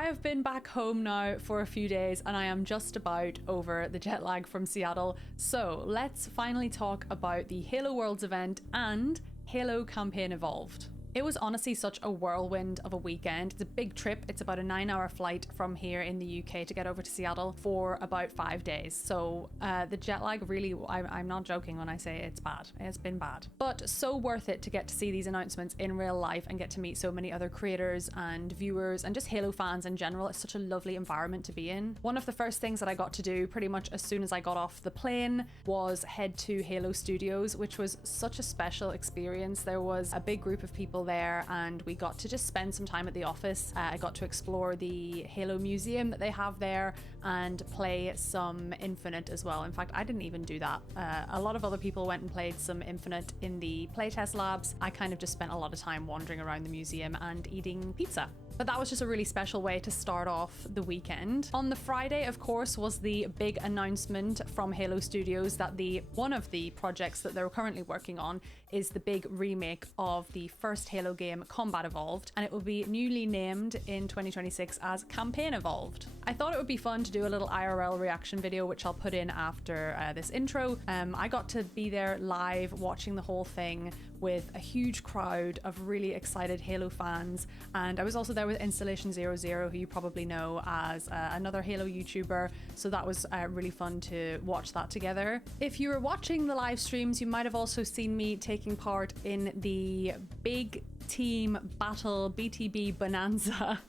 I have been back home now for a few days and I am just about over the jet lag from Seattle. So let's finally talk about the Halo Worlds event and Halo Campaign Evolved. It was honestly such a whirlwind of a weekend. It's a big trip. It's about a 9-hour flight from here in the UK to get over to Seattle for about 5 days. So the jet lag really, I'm not joking when I say it's bad. It's been bad. But so worth it to get to see these announcements in real life and get to meet so many other creators and viewers and just Halo fans in general. It's such a lovely environment to be in. One of the first things that I got to do pretty much as soon as I got off the plane was head to Halo Studios, which was such a special experience. There was a big group of people there and we got to just spend some time at the office. I got to explore the Halo museum that they have there and play some Infinite as well. In fact, I didn't even do that. A lot of other people went and played some Infinite in the playtest labs. I kind of just spent a lot of time wandering around the museum and eating pizza. But that was just a really special way to start off the weekend. On the Friday, of course, was the big announcement from Halo Studios that one of the projects that they're currently working on is the big remake of the first Halo game, Combat Evolved, and it will be newly named in 2026 as Campaign Evolved. I thought it would be fun to do a little IRL reaction video, which I'll put in after this intro. I got to be there live watching the whole thing with a huge crowd of really excited Halo fans, and I was also there with Installation00, who you probably know as another Halo YouTuber, so that was really fun to watch that together. If you were watching the live streams, you might have also seen me taking part in the big team battle BTB Bonanza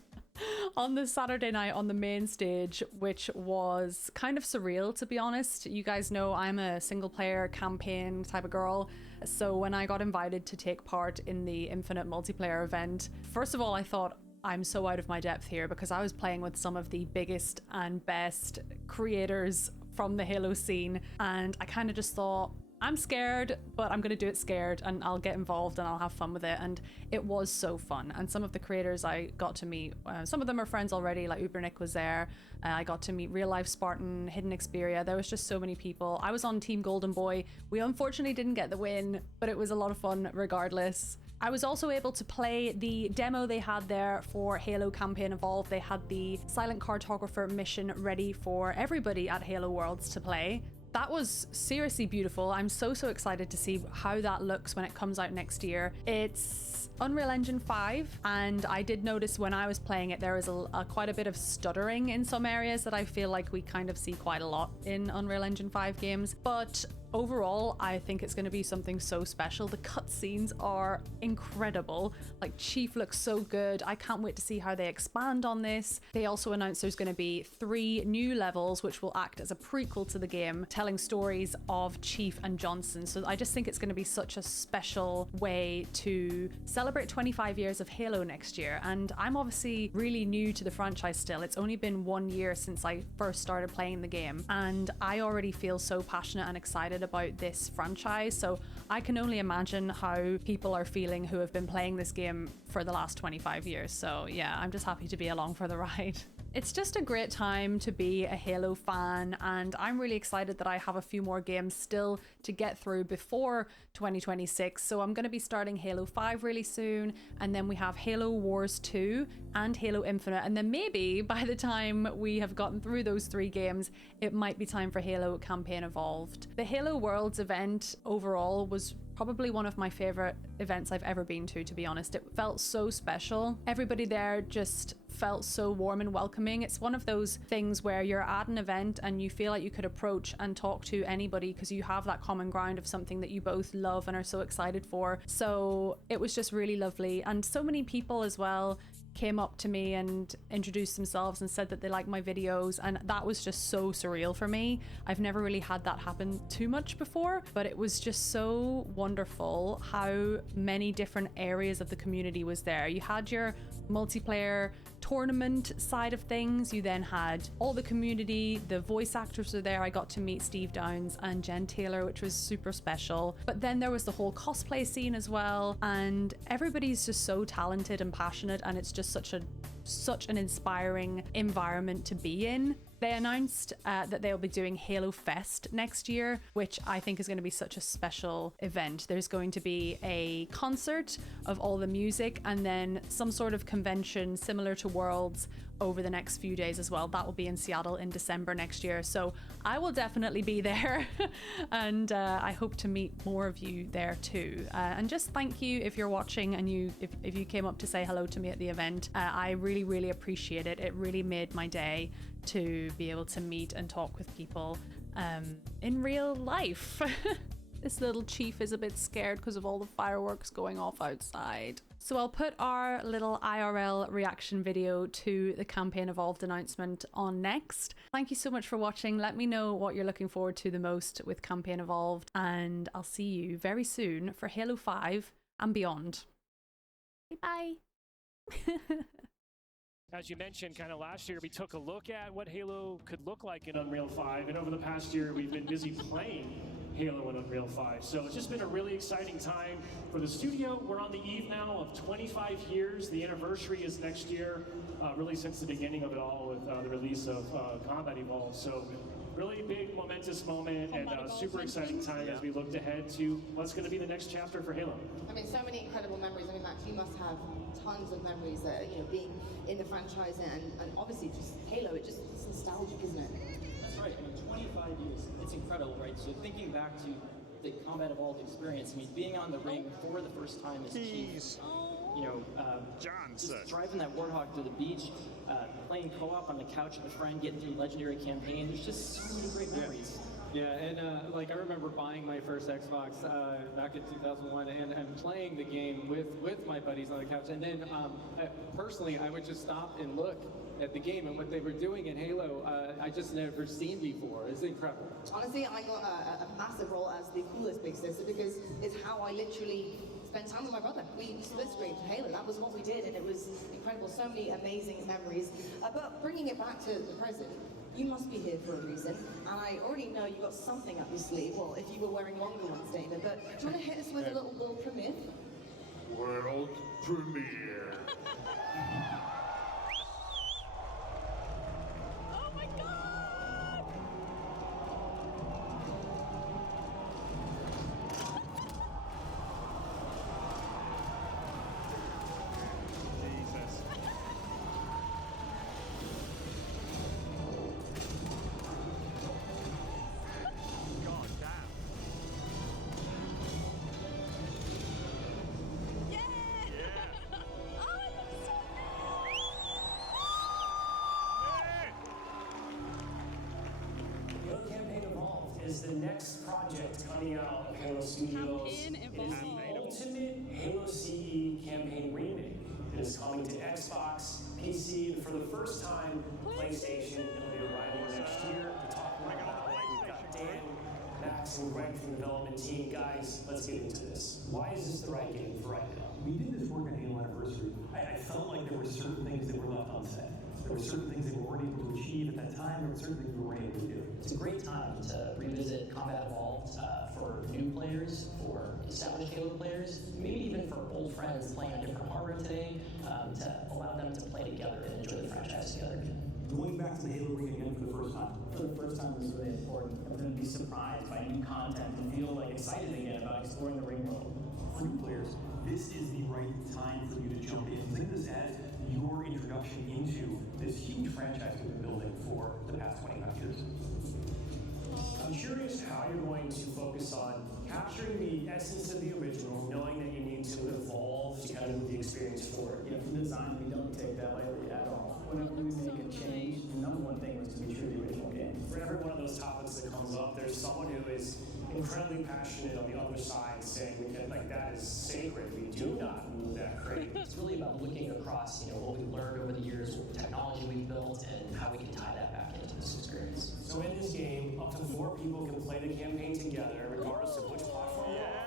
on the Saturday night on the main stage, which was kind of surreal, to be honest. You guys know I'm a single player campaign type of girl, so when I got invited to take part in the Infinite multiplayer event, first of all I thought, I'm so out of my depth here, because I was playing with some of the biggest and best creators from the Halo scene, and I kind of just thought, I'm scared, but I'm going to do it scared and I'll get involved and I'll have fun with it. And it was so fun. And some of the creators I got to meet, some of them are friends already, like Ubernick was there. I got to meet Real Life Spartan, Hidden Xperia. There was just so many people. I was on Team Golden Boy. We unfortunately didn't get the win, but it was a lot of fun regardless. I was also able to play the demo they had there for Halo Campaign Evolved. They had the Silent Cartographer mission ready for everybody at Halo Worlds to play. That was seriously beautiful. I'm so excited to see how that looks when it comes out next year. It's Unreal Engine 5, and I did notice when I was playing it there was quite a bit of stuttering in some areas that I feel like we kind of see quite a lot in Unreal Engine 5 games. But overall, I think it's going to be something so special. The cutscenes are incredible. Like, Chief looks so good. I can't wait to see how they expand on this. They also announced there's going to be 3 new levels which will act as a prequel to the game, telling stories of Chief and Johnson. So I just think it's going to be such a special way to celebrate 25 years of Halo next year. And I'm obviously really new to the franchise still. It's only been 1 year since I first started playing the game, and I already feel so passionate and excited about this franchise. So I can only imagine how people are feeling who have been playing this game for the last 25 years. So yeah, I'm just happy to be along for the ride. It's just a great time to be a Halo fan, and I'm really excited that I have a few more games still to get through before 2026. So I'm going to be starting Halo 5 really soon, and then we have Halo Wars 2 and Halo Infinite, and then maybe by the time we have gotten through those 3 games, it might be time for Halo Campaign Evolved. The Halo Worlds event overall was probably one of my favorite events I've ever been to be honest. It felt so special. Everybody there just felt so warm and welcoming. It's one of those things where you're at an event and you feel like you could approach and talk to anybody because you have that common ground of something that you both love and are so excited for. So it was just really lovely, and so many people as well came up to me and introduced themselves and said that they like my videos, and that was just so surreal for me. I've never really had that happen too much before, but it was just so wonderful how many different areas of the community was there. You had your multiplayer tournament side of things, you then had all the community, the voice actors were there. I got to meet Steve Downs and Jen Taylor, which was super special. But then there was the whole cosplay scene as well, and everybody's just so talented and passionate, and it's just such a such an inspiring environment to be in. They announced that they'll be doing Halo Fest next year, which I think is going to be such a special event. There's going to be a concert of all the music and then some sort of convention similar to Worlds over the next few days as well. That will be in Seattle in December next year. So I will definitely be there and I hope to meet more of you there too. And just thank you if you're watching and if you came up to say hello to me at the event. I really, really appreciate it. It really made my day to be able to meet and talk with people in real life. This little chief is a bit scared because of all the fireworks going off outside. So I'll put our little IRL reaction video to the Campaign Evolved announcement on next. Thank you so much for watching. Let me know what you're looking forward to the most with Campaign Evolved, and I'll see you very soon for Halo 5 and beyond. Bye. As you mentioned, kind of last year, we took a look at what Halo could look like in Unreal 5, and over the past year, we've been busy playing Halo in Unreal 5. So it's just been a really exciting time for the studio. We're on the eve now of 25 years. The anniversary is next year, really since the beginning of it all with the release of Combat Evolved. So really big, momentous moment and super exciting time as we looked ahead to what's going to be the next chapter for Halo. I mean, so many incredible memories. I mean, Max, you must have tons of memories that, you know, being in the franchise and obviously just Halo, it's nostalgic, isn't it? That's right. I mean, 25 years. It's incredible, right? So thinking back to the Combat Evolved experience, I mean, being on the ring for the first time as Chief, you know, just driving that Warthog to the beach, playing co-op on the couch with a friend, getting through Legendary campaign. There's just so many great memories. Yeah, and like I remember buying my first Xbox back in 2001 and playing the game with my buddies on the couch. And then personally, I would just stop and look at the game and what they were doing in Halo. I just never seen before. It's incredible. Honestly, I got a massive role as the coolest big sister because it's how I literally spent time with my brother. We split screen for Halo. That was what we did, and it was incredible. So many amazing memories. But bringing it back to the present, you must be here for a reason, and I already know you got something up your sleeve. Well, if you were wearing longer ones, David, but do you want to hit us with a little world premiere? World premiere. Oh my god! Jesus. God damn. Yeah! Oh, that looks so Halo Campaign Evolved is the next project coming out of Halo Studios. Campaign It is Evolved. the ultimate Halo CE campaign remake. It is coming to Xbox, PC, and for the first time, PlayStation. It'll be arriving next year. To talk more about it, we've got Dan, Max, and Greg from the development team. Guys, let's get into this. Why is this the right game for right now? We did this work on Halo Anniversary. I felt like there were certain things that were left unsaid. There were certain things that we weren't able to achieve at that time. There were certain things we weren't able to do. It's a great time to revisit Combat Evolved for new players, for established Halo players, maybe even for old friends playing on different hardware today, to allow them to play together and enjoy the franchise together again. Going back to the Halo ring again for the first time. For the first time is really important. We're going to be surprised by new content and feel like excited again about exploring the ring world. For new players, this is the right time for you to jump in. Think of this as your introduction into this huge franchise we've been building for the past 25 years. I'm curious how you're going to focus on capturing the essence of the original, knowing that you need to evolve to kind of move the experience forward. You know, from design, we don't take that lightly at all. Whenever we make a change, the number one thing was to be true to the original game. For every one of those topics that comes up, there's someone who is incredibly passionate on the other side saying that, like, that is sacred. We do not move that crate. It's really about looking across, what we've learned over the years, what technology we've built, and how we can tie that back into this experience. So in this game, up to 4 people can play the campaign together, regardless of which platform they're on.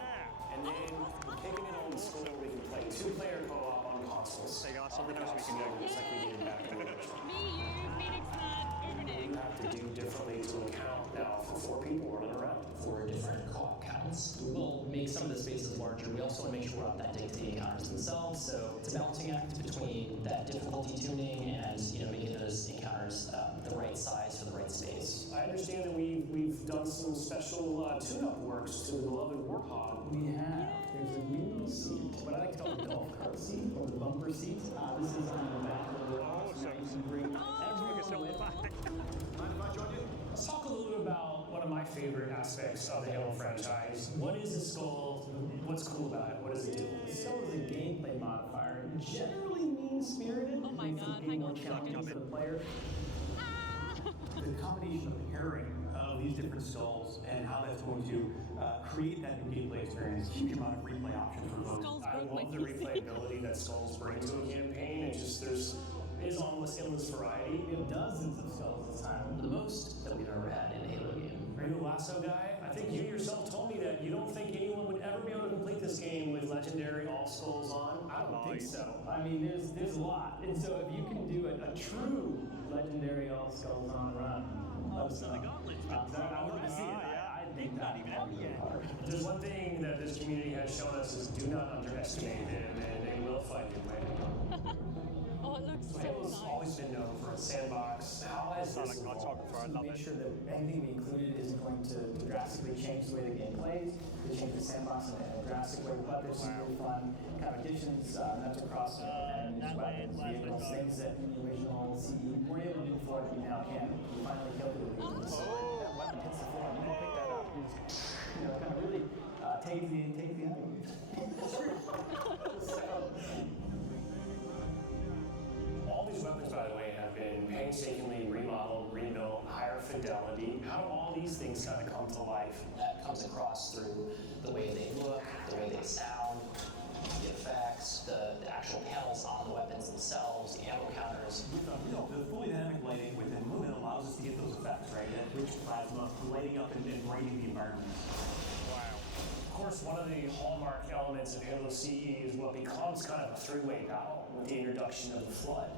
And then we're kicking it on the store, we can play 2-player co-op on consoles. They got something else we can do. Just like we did back in the original. Me, you, Phoenix Man, over You have to do differently to account now for 4 people running around. For different co-op counts. We will make some of the spaces larger. We also want to make sure we're authentic to the encounters themselves. So it's a balancing act between that difficulty tuning and making those encounters the right size for the right space. I understand that we've done some special tune-up works to the beloved Warthog. We have. There's a new seat, what I like to call the golf cart seat, or the bumper seat. This is on the back of the Warthog, so you can bring everyone with. Let's talk a little bit about one of my favorite aspects of the Halo franchise. What is the skull? What's cool about it? What does it do? The skull is a gameplay modifier, generally mean-spirited. Oh my god, hang on a second. For the player. The combination of pairing of these different skulls and how that's going to create that new gameplay experience, huge amount of replay options for folks. I love the replayability that Skulls bring to a campaign. It just there's almost endless variety. We have dozens of skulls this time. The most that we've ever had in a Halo game. Are you a lasso guy? I think you yourself told me that you don't think anyone would ever be able to complete this game with legendary all skulls on. I don't think so. I mean, there's a lot. And so if you can do a true legendary all skulls on run, I want to see it. I think that even ever yet. There's one thing that this community has shown us is do not underestimate them, and they will find your way. Oh, it looks so Halo's nice. always been known for its sandbox. How has this evolved? Make sure that anything we included isn't going to drastically change the way the game plays. They change the sandbox in a drastic way, but there's some really fun competitions, that's across enemies, weapons, vehicles, things that in the original CE we weren't able to do before that we now can. We finally killed it with these. So that weapon hits the floor and you can pick that up. Kind of really take the enemy. All these weapons, by the way, have been painstakingly remodeled, rebuilt, higher fidelity. How do all these things kind of come to life? That comes across through the way they look, the way they sound, the effects, the actual panels on the weapons themselves, the ammo counters. With the fully dynamic lighting within Lumen allows us to get those effects, right? That rich plasma lighting up and brightening the environment. Of course, one of the hallmark elements of Halo CE is what becomes kind of a three-way battle with the introduction of the Flood.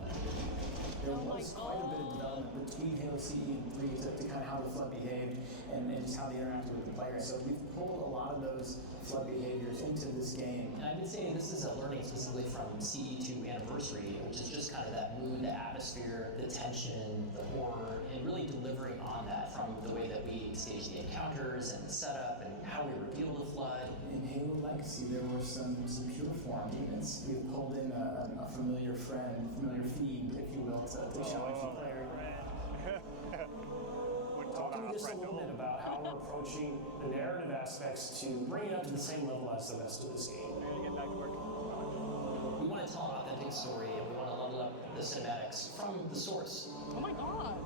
There was quite a bit of development between Halo CE and 3 to kind of how the Flood behaved and just how they interacted with the player. So we've pulled a lot of those Flood behaviors into this game. And I've been saying this is a learning specifically from CE 2 Anniversary, which is just kind of that mood, the atmosphere, the tension, the horror, and really delivering on that from the way that we stage the encounters and the setup and how we reveal the Flood. In Halo Legacy, there were some pure form units. We've pulled in a familiar friend, familiar feed, if you will, to show each player. Talk to me just a little bit about how we're approaching the narrative aspects to bring it up to the same level as the rest of this game. We want to tell an authentic story and we want to level up the cinematics from the source. Oh my god.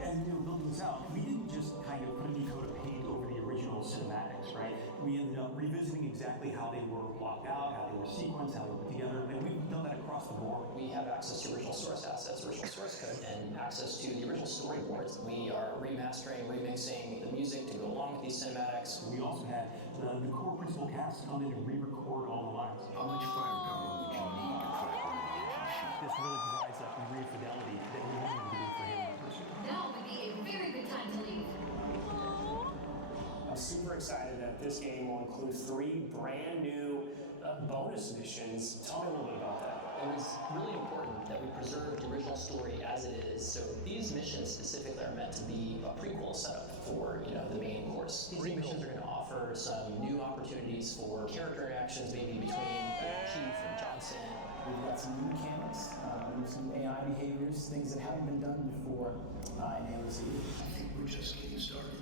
As we were building this out, we didn't just kind of put a new coat of paint over the original cinematics, right? We ended up revisiting exactly how they were blocked out, how they were sequenced, how they were put together, and we've done that across the board. We have access to original source assets, original source code, and access to the original storyboards. We are remastering, remixing the music to go along with these cinematics. We also had the core principal cast come in and re-record all the lines. How much firepower would you need to crack one of these machines? This really provides that degree of fidelity that we wanted to do for Halo members. Now would be a very good time to leave. I'm super excited that this game will include 3 brand new bonus missions. Tell me a little bit about that. It was really important that we preserve the original story as it is. So these missions specifically are meant to be a prequel setup for the main course. These missions are going to offer some new opportunities for character interactions, maybe between Keith and Johnson. We've got some new mechanics, some AI behaviors, things that haven't been done before in Halo CE. I think we're just getting started.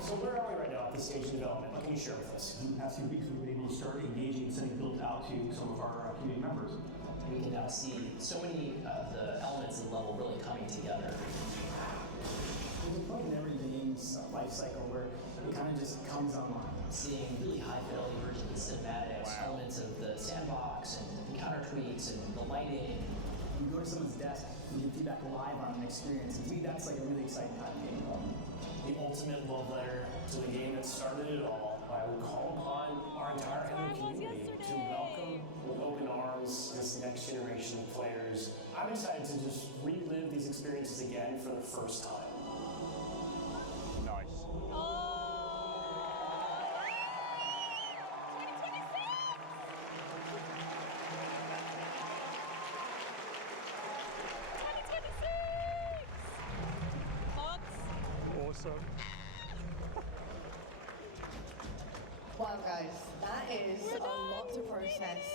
So where are we right now at this stage of development? What can you share with us? In the past few weeks, we've been able to start engaging and sending builds out to some of our community members. We can now see so many of the elements of the level really coming together. There's a point in every game's life cycle where it kind of just comes online. Seeing really high fidelity versions of the cinematics, elements of the sandbox and encounter tweaks and the lighting. You go to someone's desk and give feedback live on an experience. And to me, that's like a really exciting time in game development. The ultimate love letter to the game that started it all. I would call upon our entire Halo community to welcome with open arms this next generation of players. I'm excited to just relive these experiences again for the first time. Nice. Awesome. Wow, guys, that is a lot to process.